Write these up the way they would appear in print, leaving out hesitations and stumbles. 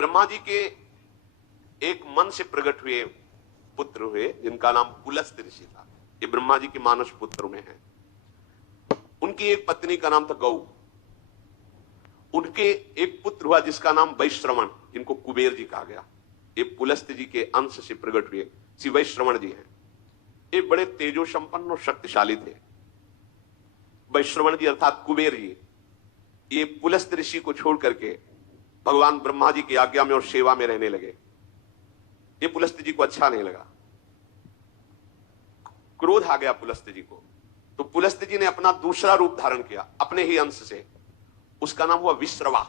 ब्रह्मा जी के एक मन से प्रकट हुए पुत्र हुए जिनका नाम पुलस्त्य ऋषि था। ये ब्रह्मा जी के मानस पुत्र में है। उनकी एक पत्नी का नाम था गौ। उनके एक पुत्र हुआ जिसका नाम वैश्रवण, जिनको कुबेर जी कहा गया। ये पुलस्त्य जी के अंश से प्रकट हुए श्री वैश्रवण जी हैं। ये बड़े तेजो संपन्न और शक्तिशाली थे। वैश्रवण जी अर्थात कुबेर जी, ये पुलस्त्य ऋषि को छोड़ करके भगवान ब्रह्मा जी की आज्ञा में और सेवा में रहने लगे। ये पुलस्त्य जी को अच्छा नहीं लगा, क्रोध आ गया पुलस्त्य जी को। तो पुलस्त्य जी ने अपना दूसरा रूप धारण किया अपने ही अंश से, उसका नाम हुआ विश्रवा।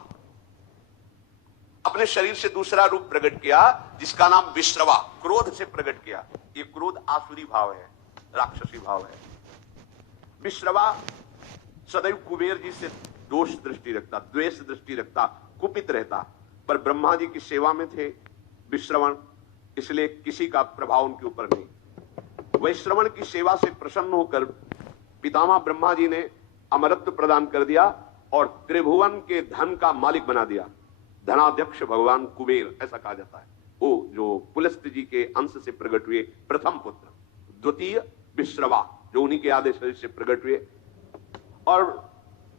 अपने शरीर से दूसरा रूप प्रकट किया जिसका नाम विश्रवा, क्रोध से प्रकट किया। ये क्रोध आसुरी भाव है, राक्षसी भाव है। विश्रवा सदैव कुबेर जी से दोष दृष्टि रखता, द्वेष दृष्टि रखता, कुपित रहता, पर ब्रह्मा जी की सेवा में थे विश्रवण, इसलिए किसी का प्रभाव उनके ऊपर नहीं। वैश्रवण की सेवा से प्रसन्न होकर पितामह ब्रह्मा जी ने अमरत्व प्रदान कर दिया और त्रिभुवन के धन का मालिक बना दिया। धनाध्यक्ष भगवान कुबेर ऐसा कहा जाता है। वो जो पुलस्त्य जी के अंश से प्रकट हुए प्रथम पुत्र, द्वितीय विश्रवा जो उन्हीं के आदेश से प्रकट हुए। और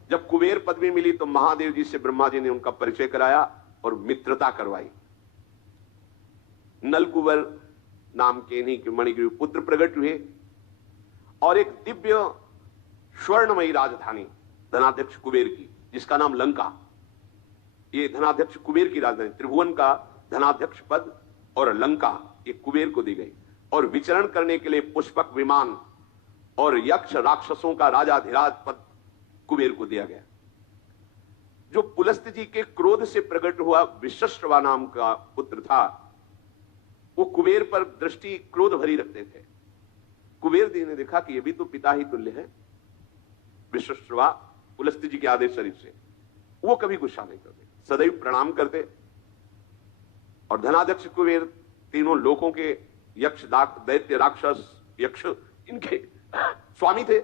जब कुबेर पदवी मिली तो महादेव जी से ब्रह्मा जी ने उनका परिचय कराया और मित्रता करवाई। नलकुबर नाम के इन्हीं के मणिग्रीव पुत्र प्रकट हुए और एक दिव्य स्वर्णमयी राजधानी धनाध्यक्ष कुबेर की, जिसका नाम लंका। ये धनाध्यक्ष कुबेर की राजधानी, त्रिभुवन का धनाध्यक्ष पद और लंका ये कुबेर को दी गई। और विचरण करने के लिए पुष्पक विमान और यक्ष राक्षसों का राजाधिराज पद कुबेर को दिया गया। जो पुलस्त्य जी के क्रोध से प्रकट हुआ विश्रवा नाम का पुत्र था, वो कुबेर पर दृष्टि क्रोध भरी रखते थे। कुबेर जी ने देखा कि ये भी तो पिता ही तुल्य है, विश्रवा पुलस्त्य जी के आदेश शरीर से। वो कभी गुस्सा नहीं करते, सदैव प्रणाम करते। और धनाध्यक्ष कुबेर तीनों लोकों के यक्ष, दैत्य, राक्षस, यक्ष इनके स्वामी थे।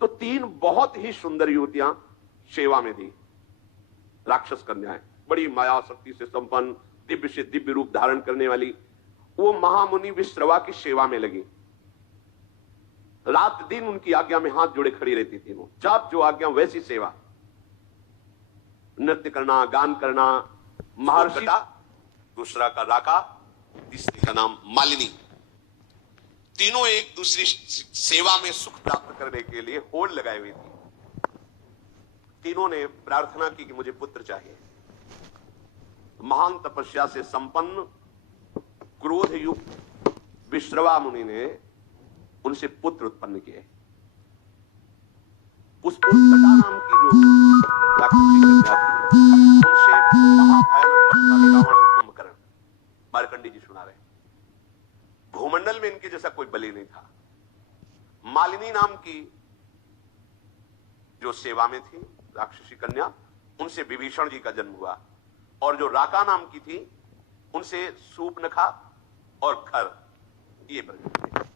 तो तीन बहुत ही सुंदर युवतियां सेवा में थी, राक्षस कन्याएं, बड़ी माया शक्ति से संपन्न, दिव्य से दिव्य रूप धारण करने वाली। वो महामुनि विश्रवा की सेवा में लगी। रात दिन उनकी आज्ञा में हाथ जोड़े खड़ी रहती थी। वो जब जो आज्ञा वैसी सेवा, नृत्य करना, गान करना। महर्षि का दूसरा का राका, तीसरी का नाम मालिनी, तीनों एक दूसरी सेवा में सुख प्राप्त करने के लिए होड़ लगाए हुए थी। तीनों ने प्रार्थना की कि मुझे पुत्र चाहिए। महान तपस्या से संपन्न क्रोध युक्त विश्रवा मुनि ने उनसे पुत्र उत्पन्न किए। पुष्पोत्कटा नाम की जो राक्षसी कन्या थी, उनसे महाभयानक रावण और कुंभकर्ण, मार्कंडी जी सुना रहे। भूमंडल में इनके जैसा कोई बलि नहीं था। मालिनी नाम की जो सेवा में थी राक्षसी कन्या, उनसे विभीषण जी का जन्म हुआ। और जो राका नाम की थी, उनसे सूपनखा और खर, ये प्रकट हुए।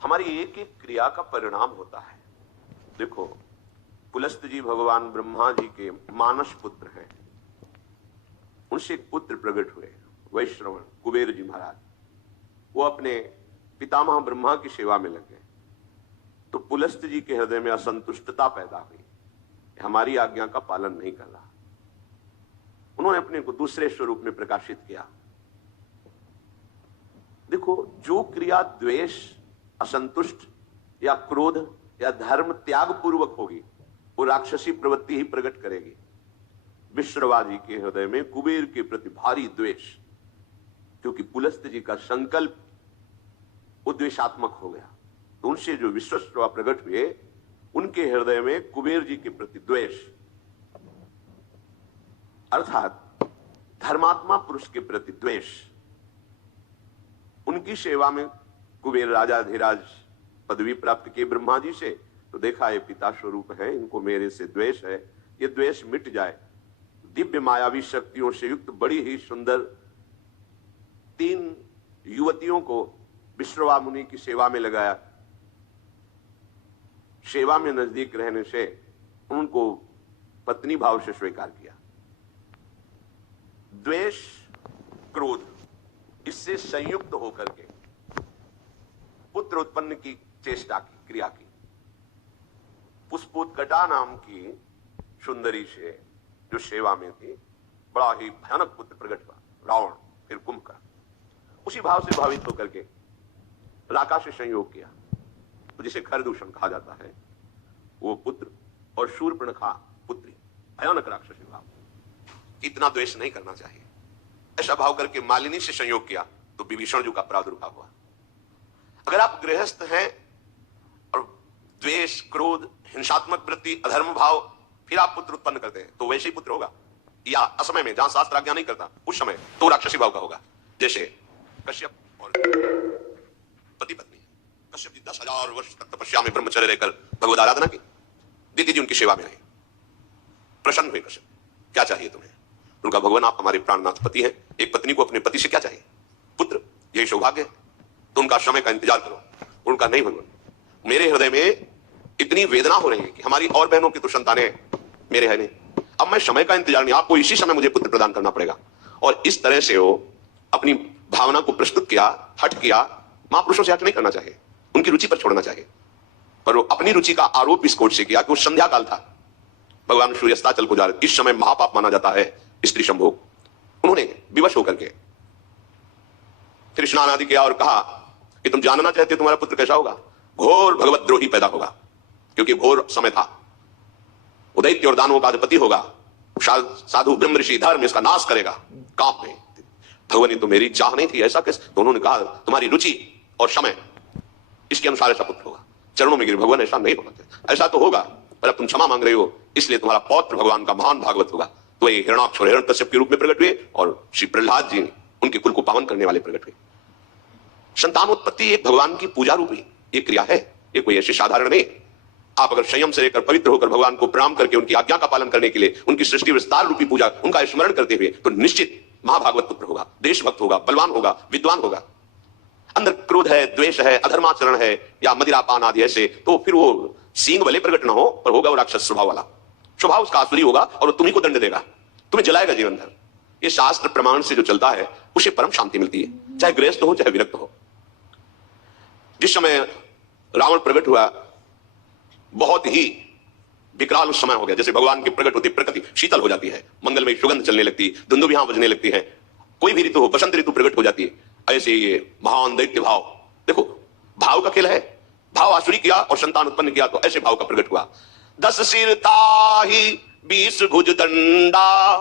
हमारी एक एक क्रिया का परिणाम होता है। देखो, पुलस्त्य जी भगवान ब्रह्मा जी के मानस पुत्र हैं। उनसे एक पुत्र प्रकट हुए वैश्रवण, कुबेर जी महाराज। वो अपने पितामह ब्रह्मा की सेवा में लगे तो पुलस्त्य जी के हृदय में असंतुष्टता पैदा हुई, हमारी आज्ञा का पालन नहीं कर रहा। उन्होंने अपने को दूसरे स्वरूप में प्रकाशित किया। देखो, जो क्रिया द्वेष, असंतुष्ट या क्रोध या धर्म त्याग पूर्वक होगी, वो राक्षसी प्रवृत्ति ही प्रकट करेगी। विश्रवा जी के हृदय में कुबेर के प्रति भारी द्वेष, क्योंकि पुलस्त्य जी का संकल्प उद्वेषात्मक हो गया। तो उनसे जो विश्रवा प्रकट हुए, उनके हृदय में कुबेर जी के प्रति द्वेष, अर्थात धर्मात्मा पुरुष के प्रति द्वेष। उनकी सेवा में कुबेर राजाधिराज पदवी प्राप्त की ब्रह्मा जी से, तो देखा ये पिता स्वरूप है, इनको मेरे से द्वेष है, ये द्वेष मिट जाए। दिव्य मायावी शक्तियों से युक्त बड़ी ही सुंदर तीन युवतियों को विश्रवा मुनि की सेवा में लगाया। सेवा में नजदीक रहने से उनको पत्नी भाव से स्वीकार किया। द्वेष, क्रोध, इससे संयुक्त होकर के पुत्र उत्पन्न की चेष्टा की, क्रिया की। पुष्पोत्कटा नाम की सुंदरी से जो सेवा में थी, बड़ा ही भयानक पुत्र प्रकट हुआ, रावण, फिर कुंभकर्ण। उसी भाव से भावित होकर के राका से संयोग किया, तो जिसे खरदूषण कहा जाता है, वो पुत्र और शूर्पणखा पुत्री, भयानक राक्षसी भाव। इतना द्वेष नहीं करना चाहिए। ऐसा भाव करके मालिनी से संयोग किया तो विभीषण जी का प्रादुर्भाव हुआ। अगर आप गृहस्थ हैं और द्वेष, क्रोध, हिंसात्मक वृत्ति, अधर्म भाव, फिर आप पुत्र उत्पन्न करते हैं, तो वैसे ही पुत्र होगा। या असमय में, जहां शास्त्र आज्ञा नहीं करता, उस समय तो राक्षसी भाव का होगा। जैसे कश्यप और पति पत्नी, कश्यप जी 10,000 वर्ष तक तपस्या में ब्रह्मचर्य रहकर भगवत आराधना की, दीदी जी उनकी सेवा में रहे। प्रसन्न हुए कश्यप, क्या चाहिए तुम्हें? उनका, भगवान आप हमारे प्राणनाथ पति हैं, एक पत्नी को अपने पति से क्या चाहिए? पुत्र, यही सौभाग्य है, तो उनका समय का इंतजार करो। उनका, नहीं भगवान, मेरे हृदय में इतनी वेदना हो रही है कि हमारी और बहनों की तो संतानें, मेरे है नहीं। अब मैं समय का इंतजार नहीं, आपको इसी समय मुझे पुत्र प्रदान करना पड़ेगा। और इस तरह से वो अपनी भावना को प्रस्तुत किया, हट किया। महापुरुषों से हट नहीं करना चाहिए, उनकी रुचि पर छोड़ना चाहिए। पर वो अपनी रुचि का आरोप इस कोट से किया कि वो संध्या काल था, भगवान सूर्यास्ताचल को जा रहे, इस समय महापाप माना जाता है स्त्री संभोग। उन्होंने विवश होकर के फिर स्नान आदि किया और कहा कि तुम जानना चाहते हो तुम्हारा पुत्र कैसा होगा? घोर भगवत द्रोही पैदा होगा, क्योंकि घोर समय था। उदैत्य और दानवों का अधिपति होगा, साधु ब्रह्म ऋषि धर्म इसका नाश करेगा। कांप में भगवान ने तो मेरी चाह नहीं थी, ऐसा कैसे? तो उन्होंने कहा तुम्हारी रुचि और समय इसके अनुसार ऐसा पुत्र होगा। चरणों में गिरे, भगवान ऐसा नहीं होना चाहिए, ऐसा तो होगा, पर अब तुम क्षमा मांग रहे हो, इसलिए तुम्हारा पौत्र भगवान का महान भागवत होगा। तो ये हिरणाक्ष और हिरण्यकश्यप के रूप में प्रकट हुए और श्री प्रहलाद जी उनके कुल को पावन करने वाले प्रकट हुए। संतानोत्पत्ति एक भगवान की पूजा रूपी एक क्रिया है, ये कोई ऐसी साधारण नहीं। आप अगर संयम से लेकर पवित्र होकर भगवान को प्रणाम करके उनकी आज्ञा का पालन करने के लिए उनकी सृष्टि विस्तार रूपी पूजा, उनका स्मरण करते हुए, तो निश्चित महाभागवत पुत्र होगा, देशभक्त होगा, बलवान होगा, विद्वान होगा। अंदर क्रोध है, द्वेष है, अधर्माचरण है या मदिरापान आदि ऐसे, तो फिर वो सींग भले प्रकट ना हो, पर होगा वो राक्षस स्वभाव वाला। स्वभाव उसका आसुरी होगा और वो तुम्ही को दंड देगा, तुम्हें जलाएगा जीवन भर। ये शास्त्र प्रमाण से जो चलता है उसे परम शांति मिलती है, चाहे गृहस्थ हो चाहे विरक्त हो। जिस समय रावण प्रकट हुआ, बहुत ही विकराल उस समय हो गया। जैसे भगवान के प्रकट होते प्रकृति शीतल हो जाती है, मंगलमय सुगंध चलने लगती, दुंदुभियां बजने लगती है, कोई भी ऋतु हो, बसंत ऋतु प्रकट हो जाती है। ऐसे ये महान दैत्य भाव, देखो भाव का खेल है। भाव आसुरी किया और संतान उत्पन्न किया, तो ऐसे भाव का प्रकट हुआ। 10 सिर ताहि 20 भुज दंडा,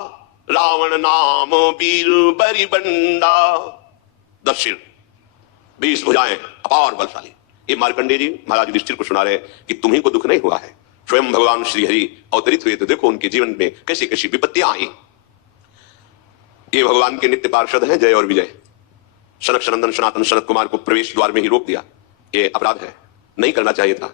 रावण नाम वीर बरिबंडा। 10 सिर 20 भुजाएं, अपार बलशाली। ये मार्कंडेय जी महाराज युधिष्ठिर को सुना रहे कि तुम्हीं को दुख नहीं हुआ है, स्वयं भगवान श्री हरि अवतरित हुए तो देखो उनके जीवन में कैसी कैसी विपत्तियां आई। ये भगवान के नित्य पार्षद हैं जय और विजय। सनक सनंदन सनातन सनत कुमार को प्रवेश द्वार में ही रोक दिया, ये अपराध है, नहीं करना चाहिए था।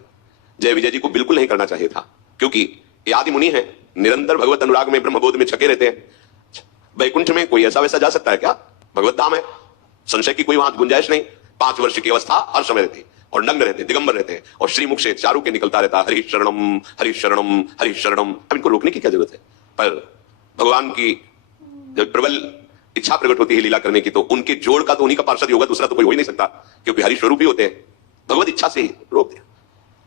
जय विजय जी को बिल्कुल नहीं करना चाहिए था, क्योंकि ये आदि मुनि है, निरंतर भगवत अनुराग में, ब्रह्मबोध में छके रहते हैं। वैकुंठ में कोई ऐसा वैसा जा सकता है क्या? भगवत धाम है, संशय की कोई वहां गुंजाइश नहीं। 5 वर्ष की अवस्था हर समय रहती और नग्न रहते, दिगंबर रहते, और श्री मुख से चारों के निकलता रहता हरि शरणम हरि शरणम हरि शरणम। अब इनको रोकने की क्या जरूरत है? पर भगवान की जब प्रबल इच्छा प्रकट होती है लीला करने की, तो उनके जोड़ का तो उन्हीं का पार्षद ही होगा, दूसरा तो कोई हो ही नहीं सकता, क्योंकि हरि स्वरूप ही होते हैं। भगवत इच्छा से ही रोक दिया।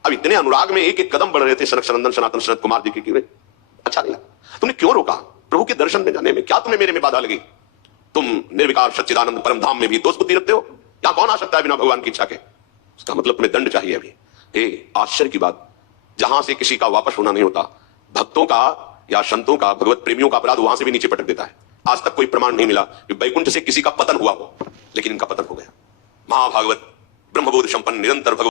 अब इतने अनुराग में एक एक कदम बढ़ रहे थे सनक सनंदन सनातन सनत कुमार जी की, अच्छा नहीं लगा। तुमने क्यों रोका? प्रभु के दर्शन में जाने में क्या तुम्हें मेरे में बाधा लगी? तुम निर्विकार सच्चिदानंद परम धाम में भी दोष बुद्धि रखते हो? यहां कौन आ सकता है बिना भगवान की इच्छा के? उसका मतलब तुम्हें दंड चाहिए अभी। आश्चर्य की बात, जहां से किसी का वापस होना नहीं होता, भक्तों का या संतों का, भगवत प्रेमियों का अपराध वहां से भी नीचे पटक देता है। आज तक कोई प्रमाण नहीं मिला कि वैकुंठ से किसी का पतन हुआ हो, लेकिन इनका पतन हो गया। महाभागवत ब्रह्मबोध संपन्न निरंतर भगवत